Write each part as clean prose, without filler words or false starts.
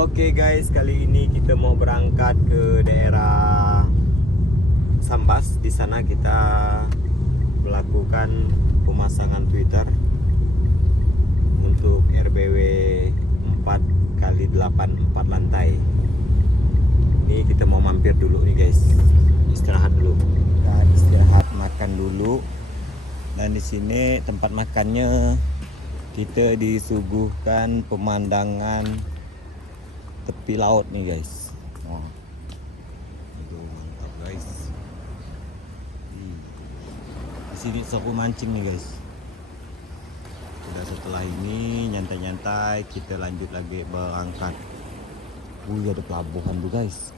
Oke guys, kali ini kita mau berangkat ke daerah Sambas. Di sana kita melakukan pemasangan Twitter untuk RBW 4x8 4 lantai. Ini kita mau mampir dulu nih guys. Istirahat dulu. Kita istirahat makan dulu. Dan di sini tempat makannya kita disuguhkan pemandangan tepi laut nih guys. Wah, itu mantap guys. Di sini sapu mancing nih guys. Udah setelah ini nyantai-nyantai kita lanjut lagi berangkat. Ada pelabuhan tuh guys.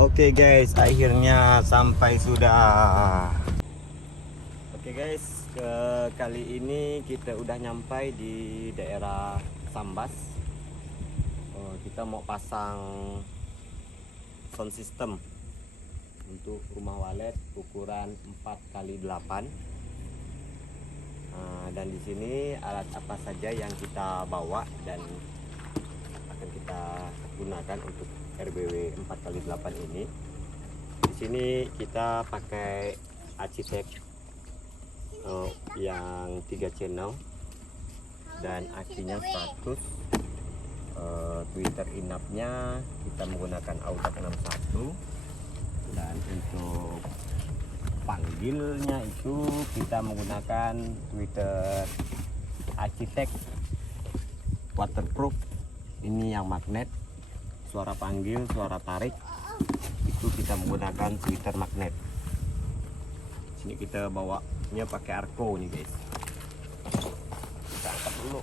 Oke guys, akhirnya sampai sudah. Oke guys, kali ini kita udah nyampai di daerah Sambas. Kita mau pasang sound system untuk rumah walet ukuran 4x8. Dan di sini alat apa saja yang kita bawa dan akan kita gunakan untuk RBW 4x8 ini. Di sini kita pakai Architect yang 3 channel dan akinya 100. Twitter inapnya kita menggunakan Audax 61, dan untuk panggilnya itu kita menggunakan Twitter Architect waterproof. Ini yang magnet. Suara panggil, suara tarik itu kita menggunakan Twitter magnet. Sini kita bawanya pakai Arco nih guys. Kita angkat dulu.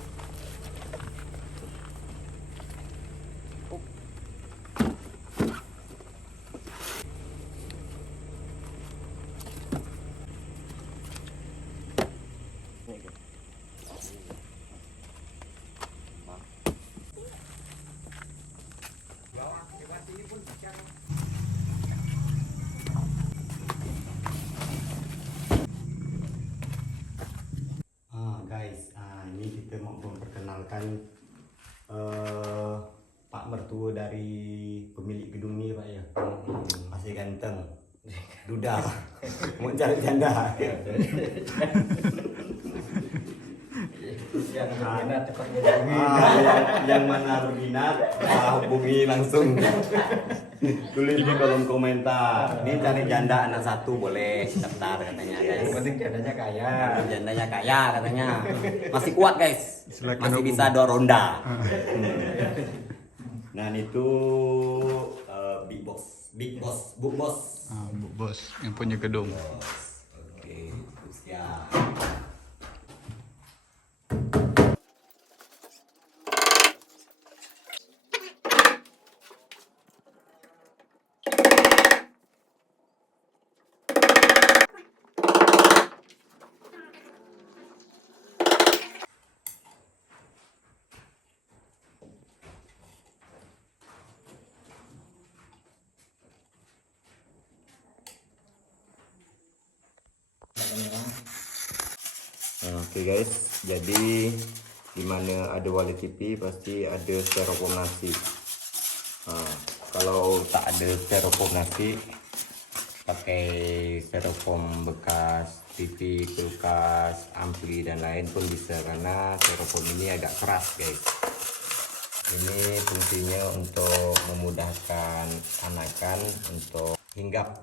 Guys, ini kita mau memperkenalkan Pak mertua dari pemilik gedung ini Pak ya. Masih ganteng, duda, mau cari janda. Yang mana berminat hubungi langsung, tulis di kolom komentar. Ini cari janda anak satu boleh daftar katanya guys. Penting jandanya kaya. Jandanya kaya katanya. Masih kuat guys. Masih bisa 2 ronda. Nah itu Big Boss, Bu Bos. Bu Bos yang punya gedung. Oke, siap. Oke guys, jadi dimana ada Wali TV pasti ada styrofoam nasi. Kalau tak ada styrofoam nasi, pakai styrofoam bekas TV, kulkas, ampli dan lain pun bisa, karena styrofoam ini agak keras guys. Ini fungsinya untuk memudahkan anakan untuk hinggap.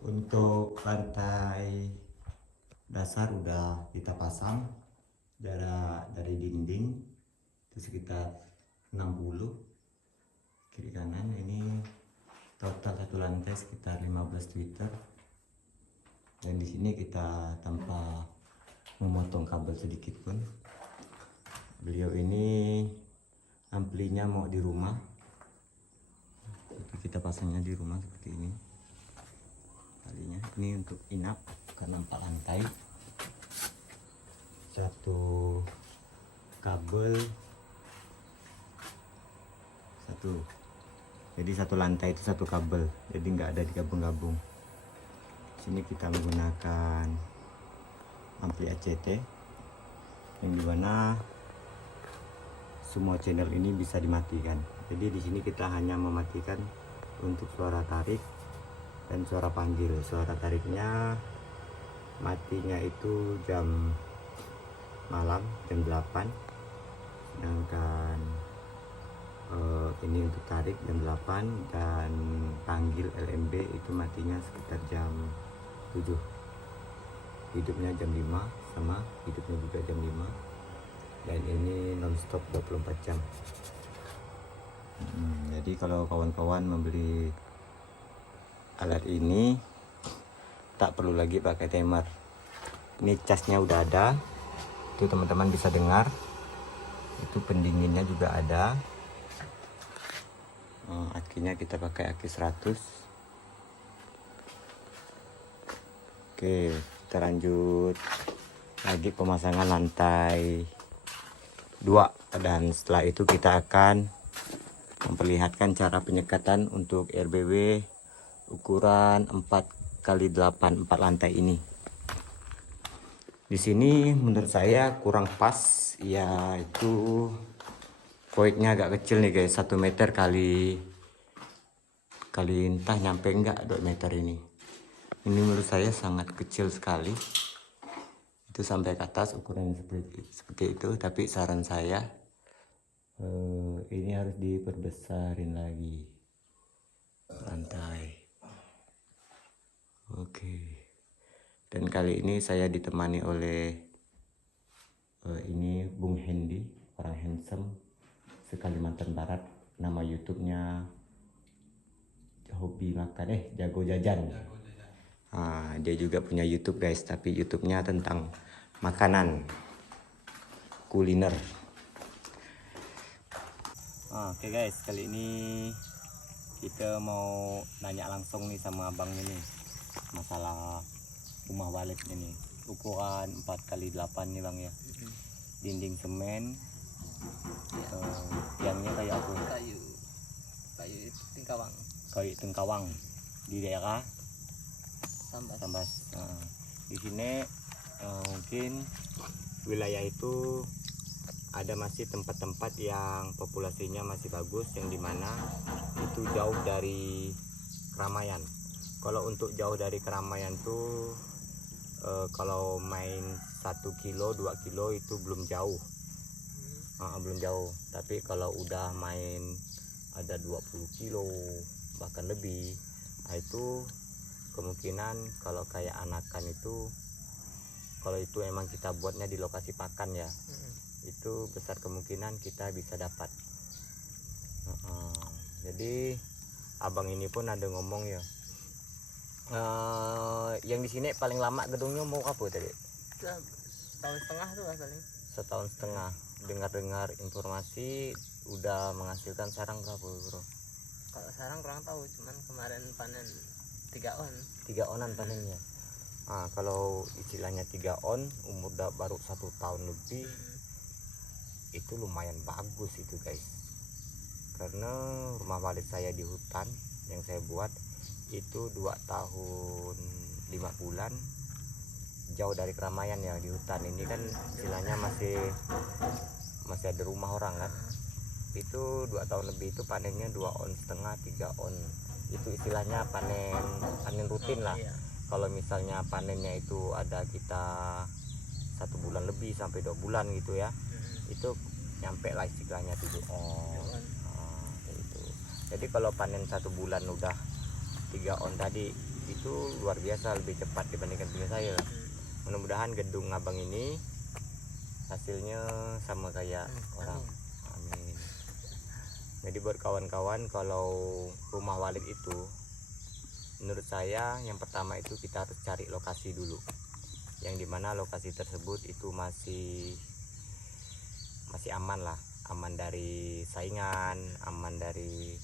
Untuk lantai dasar udah kita pasang dari dinding itu sekitar 60 kiri kanan. Ini total satu lantai sekitar 15 Twitter, dan di sini kita tanpa memotong kabel sedikit pun. Beliau ini amplinya mau di rumah, tapi kita pasangnya di rumah seperti ini. Kalinya ini untuk inap karena 4 lantai. Satu kabel satu, jadi satu lantai itu satu kabel, jadi nggak ada digabung-gabung. Sini kita menggunakan ampli ACT yang dimana semua channel ini bisa dimatikan. Jadi di sini kita hanya mematikan untuk suara tarik dan suara panggil. Suara tariknya matinya itu jam malam jam 8, sedangkan ini untuk tarik jam 8 dan panggil LMB itu matinya sekitar jam 7. Hidupnya jam 5 sama hidupnya juga jam 5, dan ini nonstop 24 jam. Jadi kalau kawan-kawan membeli alat ini tak perlu lagi pakai timer. Ini casnya udah ada, itu teman-teman bisa dengar. Itu pendinginnya juga ada. Akinya kita pakai aki 100. Oke, kita lanjut lagi pemasangan lantai 2, dan setelah itu kita akan memperlihatkan cara penyekatan untuk RBW ukuran 4x8 4 lantai ini. Di sini menurut saya kurang pas, yaitu voidnya agak kecil nih guys, 1 meter kali entah nyampe enggak 2 meter ini. Ini menurut saya sangat kecil sekali. Itu sampai ke atas ukuran seperti itu, tapi saran saya ini harus diperbesarin lagi lantai. Oke. Dan kali ini saya ditemani oleh ini Bung Hendy, orang handsome se-Kalimantan Barat. Nama YouTube-nya hobi makan jago jajan. Dia juga punya YouTube guys, tapi YouTube-nya tentang makanan kuliner. Oke guys, kali ini kita mau nanya langsung nih sama abang ini masalah rumah Walid ini. Ukuran 4x8 nih bang ya. Dinding semen, tiangnya kayak apa? Kayu Tingkawang. Kayu Tingkawang di daerah Sambas. Di sini mungkin wilayah itu ada masih tempat-tempat yang populasinya masih bagus, yang dimana itu jauh dari keramaian. Kalau untuk jauh dari keramaian tuh kalau main 1 kilo 2 kilo itu belum jauh. Belum jauh, tapi kalau udah main ada 20 kilo bahkan lebih, itu kemungkinan kalau kayak anakan itu, kalau itu emang kita buatnya di lokasi pakan ya, itu besar kemungkinan kita bisa dapat. Jadi abang ini pun ada ngomong ya, yang di sini paling lama gedungnya mau apa tadi? Setahun setengah tuh paling. Setahun setengah. Dengar-dengar informasi udah menghasilkan sarang berapa bro? Kalau sarang kurang tahu, cuman kemarin panen 3 on. 3 onan panennya. Kalau istilahnya 3 on, umur baru 1 tahun lebih, itu lumayan bagus itu guys. Karena rumah Walid saya di hutan yang saya buat itu 2 tahun 5 bulan, jauh dari keramaian ya, di hutan. Ini kan istilahnya masih ada rumah orang kan. Itu 2 tahun lebih itu panennya 2 on setengah 3 on. Itu istilahnya panen rutin lah. Kalau misalnya panennya itu ada kita 1 bulan lebih sampai 2 bulan gitu ya, itu nyampe lah istilahnya 7 on. Itu. Jadi kalau panen 1 bulan udah 3 on tadi, itu luar biasa, lebih cepat dibandingkan punya saya. Mudah-mudahan gedung abang ini hasilnya sama kayak orang. Amin. Jadi buat kawan-kawan, kalau rumah Walid itu menurut saya yang pertama itu kita harus cari lokasi dulu, yang dimana lokasi tersebut itu masih aman lah, aman dari saingan, aman dari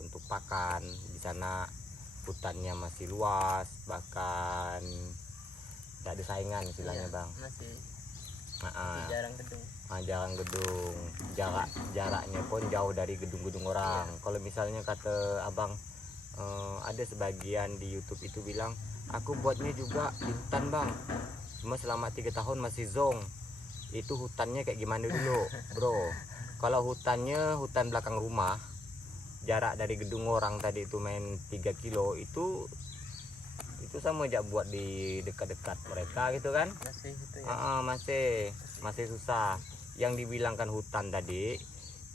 untuk pakan. Di sana hutannya masih luas, bahkan tidak ada saingan istilahnya Iya, bang. masih Nah, jarang gedung. jarang gedung, jaraknya pun jauh dari gedung-gedung orang. Kalau misalnya kata abang, ada sebagian di YouTube itu bilang, aku buatnya juga di hutan bang, cuma selama 3 tahun masih zong. Itu hutannya kayak gimana dulu bro? Kalau hutannya hutan belakang rumah, jarak dari gedung orang tadi itu main 3 kilo, itu sama aja buat di dekat-dekat mereka gitu kan. Masih itu ya. Masih susah. Yang dibilangkan hutan tadi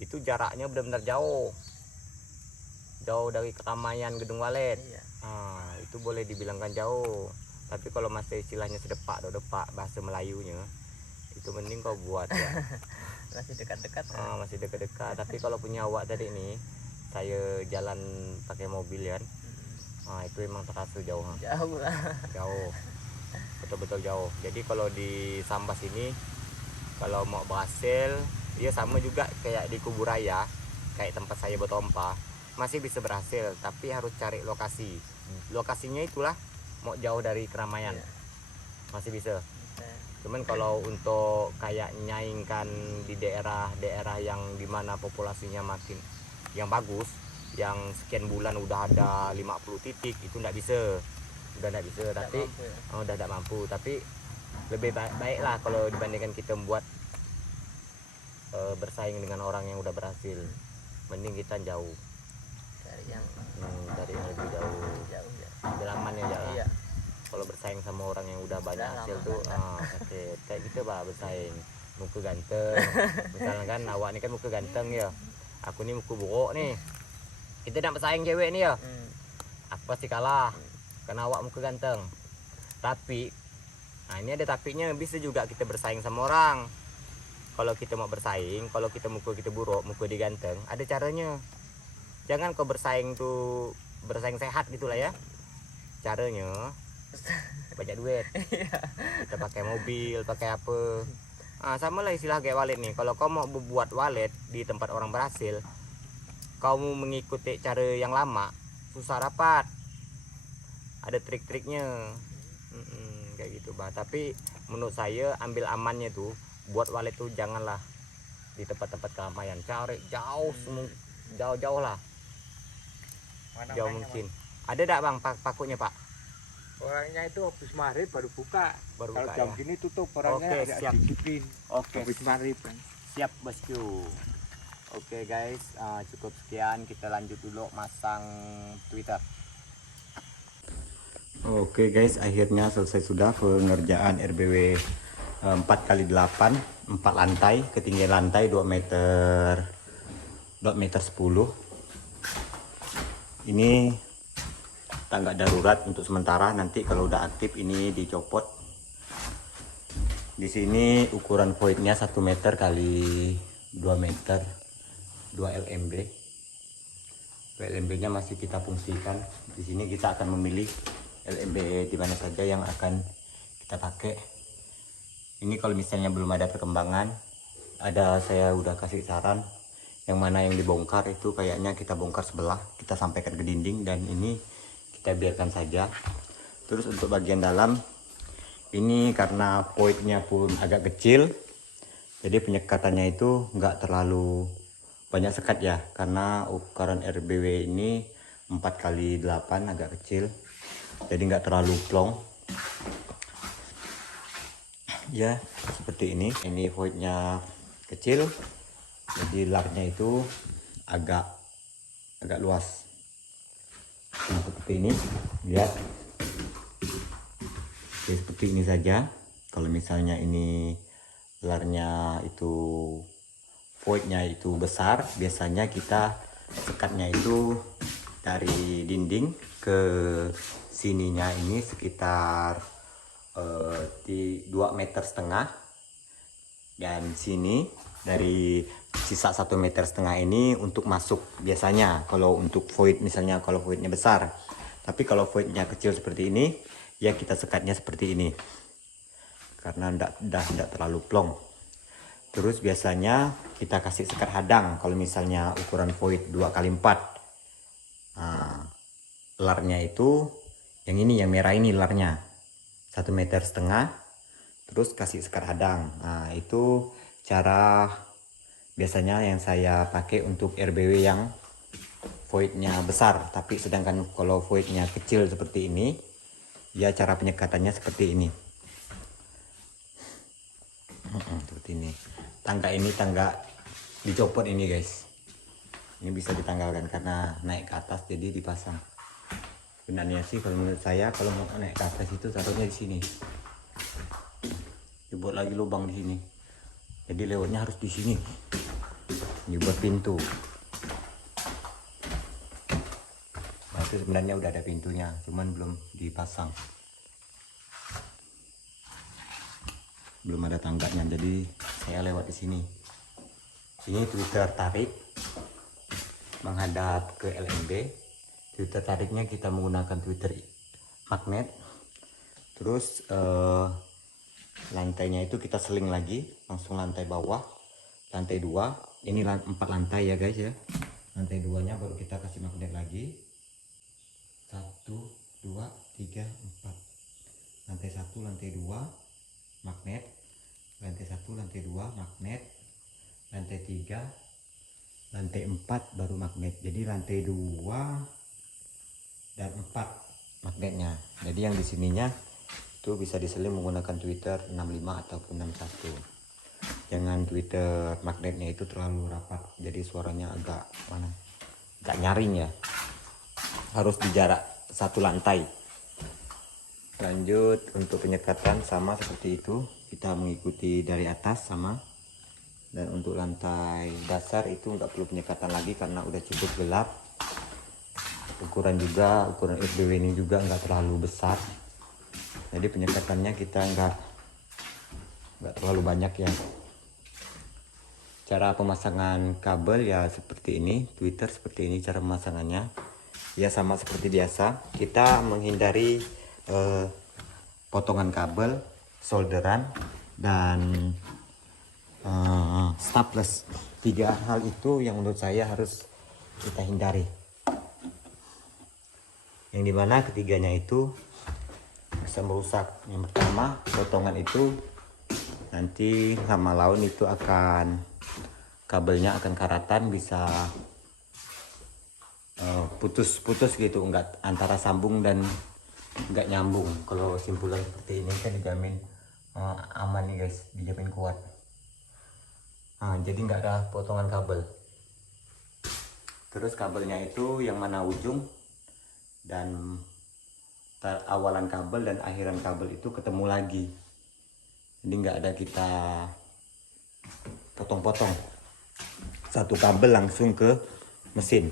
itu jaraknya benar-benar jauh dari keramaian gedung walet. Iya. Itu boleh dibilangkan jauh, tapi kalau masih istilahnya sedepak bahasa Melayunya, itu mending kau buat ya. Masih dekat-dekat. Masih dekat-dekat. Tapi kalau punya awak tadi nih, saya jalan pakai mobil kan, itu emang terasa jauh. Jauh lah. Jauh, betul-betul jauh. Jadi kalau di Sambas ini, kalau mau berhasil, dia sama juga kayak di Kubur Raya, kayak tempat saya bertompa, masih bisa berhasil, tapi harus cari lokasinya itulah mau jauh dari keramaian. Iya. Masih bisa. Bisa. Cuman kalau untuk kayak nyaingkan di daerah-daerah yang dimana populasinya makin yang bagus, yang sekian bulan udah ada 50 titik, itu udah nggak bisa. Tapi mampu ya. udah tidak mampu. Tapi lebih baik lah kalau dibandingkan kita membuat bersaing dengan orang yang udah berhasil. Mending kita jauh, Dari yang dari yang lebih jauh, jauh ya. lebih aman ya jalan. Iya. Kalau bersaing sama orang yang udah banyak Udah hasil lama tuh sakit. Kayak gitu bah, bersaing muka ganteng. Misalnya kan awak ini kan muka ganteng ya, aku nih muka buruk nih, kita nak bersaing cewek nih ya, aku pasti kalah karena awak muka ganteng. Tapi ini ada tapinya, bisa juga kita bersaing sama orang. Kalau kita mau bersaing, kalau kita muka kita buruk, muka dia ganteng, ada caranya. Jangan kau bersaing sehat gitulah ya. Caranya banyak duit, kita pakai mobil, pakai apa. Sama lah istilah kayak walet nih. Kalau kau mau buat walet di tempat orang berhasil, kau mau mengikuti cara yang lama, susah rapat. Ada trik-triknya. Kayak gitu bah. Tapi menurut saya ambil amannya tuh, buat walet tuh janganlah di tempat-tempat keramaian, cari jauh lah, jauh mungkin. Ada enggak bang pakunya pak? Orangnya itu habis maghrib baru buka. Baru Kalau buka jam ya? gini tutup orangnya. Oke, agak siap. disiplin. Oke, Habis maghrib kan. siap bosku. Oke guys, cukup sekian, kita lanjut dulu masang Twitter. Oke guys, akhirnya selesai sudah pengerjaan RBW 4x8, 4 lantai, ketinggian lantai 2 meter 10. Ini tangga darurat untuk sementara, nanti kalau udah aktif ini dicopot. Di sini ukuran voidnya 1 meter kali 2 meter 2 LMB. LMB-nya masih kita fungsikan. Di sini kita akan memilih LMB di mana saja yang akan kita pakai. Ini kalau misalnya belum ada perkembangan, saya udah kasih saran yang mana yang dibongkar itu kayaknya kita bongkar sebelah, kita sampaikan ke dinding, dan ini kita biarkan saja. Terus untuk bagian dalam ini karena voidnya pun agak kecil, jadi penyekatannya itu nggak terlalu banyak sekat ya, karena ukuran RBW ini 4x8 agak kecil, jadi nggak terlalu plong ya. Seperti ini voidnya kecil, jadi larnya itu agak luas. Seperti ini, lihat. Oke, seperti ini saja. Kalau misalnya ini larnya itu voidnya itu besar, biasanya kita sekatnya itu dari dinding ke sininya ini sekitar di 2,5 meter, dan sini dari sisa 1,5 meter ini untuk masuk biasanya kalau untuk void, misalnya kalau voidnya besar. Tapi kalau voidnya kecil seperti ini ya kita sekatnya seperti ini. karena tidak terlalu plong. Terus biasanya kita kasih sekat hadang kalau misalnya ukuran void 2x4. Nah, larnya itu yang ini, yang merah ini larnya 1,5 meter. Terus kasih sekat hadang. Nah, itu cara biasanya yang saya pakai untuk RBW yang voidnya besar. Tapi sedangkan kalau voidnya kecil seperti ini, ya cara penyekatannya seperti ini. Seperti ini. Tangga ini tangga dicopot ini guys. Ini bisa ditanggalkan karena naik ke atas jadi dipasang. Sebenarnya sih kalau menurut saya kalau mau naik ke atas itu taruhnya di sini. Dibuat lagi lubang di sini. Jadi lewatnya harus di sini. Dibuat pintu. Nah, itu sebenarnya udah ada pintunya, cuman belum dipasang. Belum ada tangganya, jadi saya lewat di sini. Ini Twitter tarik menghadap ke LMB. Twitter tariknya kita menggunakan Twitter magnet. Terus lantainya itu kita seling lagi, langsung lantai bawah, lantai 2. Ini 4 lantai ya guys ya. Lantai 2-nya baru kita kasih magnet lagi. 1, 2, 3, 4. Lantai 1, lantai 2 magnet. Lantai 1, lantai 2 magnet. Lantai 3, lantai 4 baru magnet. Jadi lantai 2 dan 4 magnetnya. Jadi yang di sininya itu bisa diseling menggunakan Twitter 65 ataupun 61. Jangan Twitter magnetnya itu terlalu rapat, jadi suaranya agak nyaring ya. Harus di jarak 1 lantai. Lanjut untuk penyekatan sama seperti itu, kita mengikuti dari atas sama. Dan untuk lantai dasar itu nggak perlu penyekatan lagi karena udah cukup gelap. Ukuran RBW ini juga nggak terlalu besar, jadi penyekatannya kita nggak terlalu banyak ya. Cara pemasangan kabel ya seperti ini, Twitter seperti ini cara pemasangannya. Ya sama seperti biasa, kita menghindari potongan kabel, solderan, dan staples. 3 hal itu yang menurut saya harus kita hindari. Yang dimana ketiganya itu bisa merusak. Yang pertama, potongan itu nanti lama laun itu kabelnya akan karatan, bisa putus-putus gitu, enggak antara sambung dan enggak nyambung. Kalau simpulan seperti ini kan dijamin aman nih guys, dijamin kuat. Jadi nggak ada potongan kabel. Terus kabelnya itu yang mana ujung dan awalan kabel dan akhiran kabel itu ketemu lagi. Jadi nggak ada kita potong-potong. Satu kabel langsung ke mesin.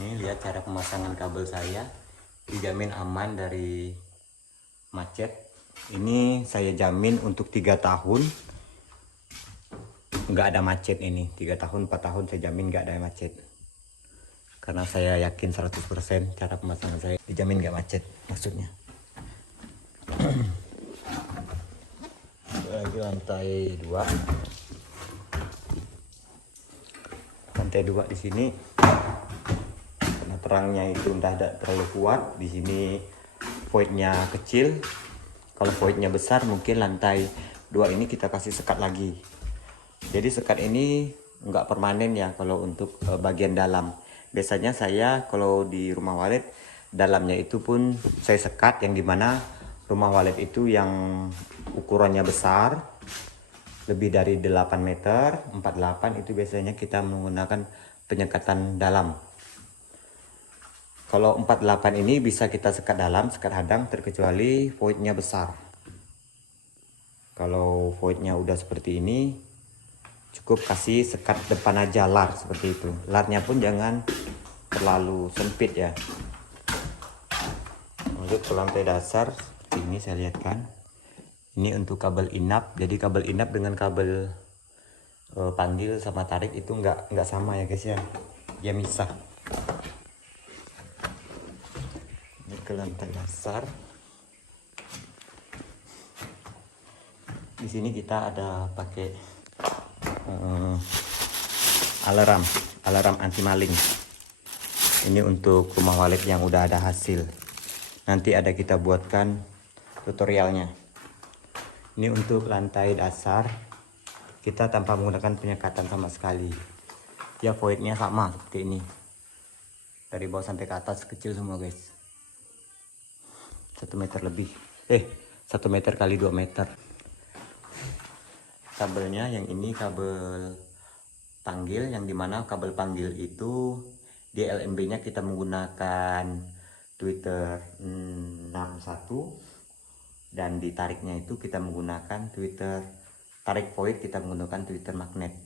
Ini lihat cara pemasangan kabel saya, dijamin aman dari macet. Ini saya jamin untuk 3 tahun nggak ada macet. Ini 3 tahun 4 tahun saya jamin nggak ada macet, karena saya yakin 100% cara pemasangan saya dijamin nggak macet maksudnya. Lagi lantai 2 di sini karena terangnya itu udah tidak terlalu kuat. Di sini voidnya kecil. Kalau voidnya besar mungkin lantai 2 ini kita kasih sekat lagi. Jadi sekat ini nggak permanen ya kalau untuk bagian dalam. Biasanya saya kalau di rumah walet dalamnya itu pun saya sekat, yang dimana rumah walet itu yang ukurannya besar lebih dari 8 meter 48 itu biasanya kita menggunakan penyekatan dalam. Kalau 48 ini bisa kita sekat dalam, sekat hadang, terkecuali voidnya besar. Kalau voidnya udah seperti ini, cukup kasih sekat depan aja, lar seperti itu. Larnya pun jangan terlalu sempit ya. Lanjut ke lantai dasar, ini saya lihatkan. Ini untuk kabel inap. Jadi kabel inap dengan kabel pandil sama tarik itu nggak sama ya guys ya. Dia misah. Ke lantai dasar, Di sini kita ada pakai alarm anti maling. Ini untuk rumah walet yang udah ada hasil. Nanti ada kita buatkan tutorialnya. Ini untuk lantai dasar, kita tanpa menggunakan penyekatan sama sekali. Ya voidnya sama seperti ini. Dari bawah sampai ke atas kecil semua guys. 1 meter lebih. 1 meter kali 2 meter. Kabelnya yang ini kabel panggil, yang dimana kabel panggil itu di LMB-nya kita menggunakan tweeter 61, dan ditariknya itu kita menggunakan tweeter tarik void, kita menggunakan tweeter magnet.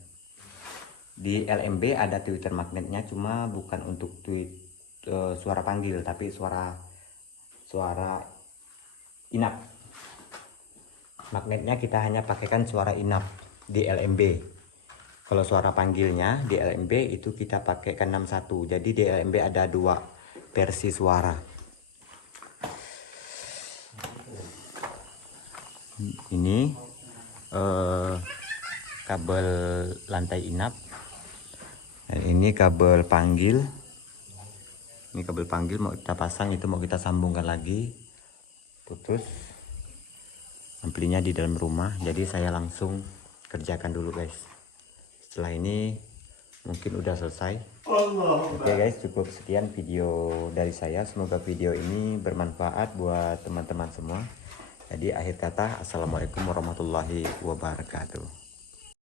Di LMB ada tweeter magnetnya, cuma bukan untuk suara panggil, tapi suara inap. Magnetnya kita hanya pakaikan suara inap di LMB. Kalau suara panggilnya di LMB itu kita pakaikan 61. Jadi di LMB ada 2 versi suara. Ini kabel lantai inap, dan ini kabel panggil. Ini kabel panggil mau kita pasang, itu mau kita sambungkan lagi, putus. Amplinya di dalam rumah, jadi saya langsung kerjakan dulu guys. Setelah ini mungkin udah selesai. Oke guys, cukup sekian video dari saya. Semoga video ini bermanfaat buat teman-teman semua. Jadi akhir kata, assalamualaikum warahmatullahi wabarakatuh.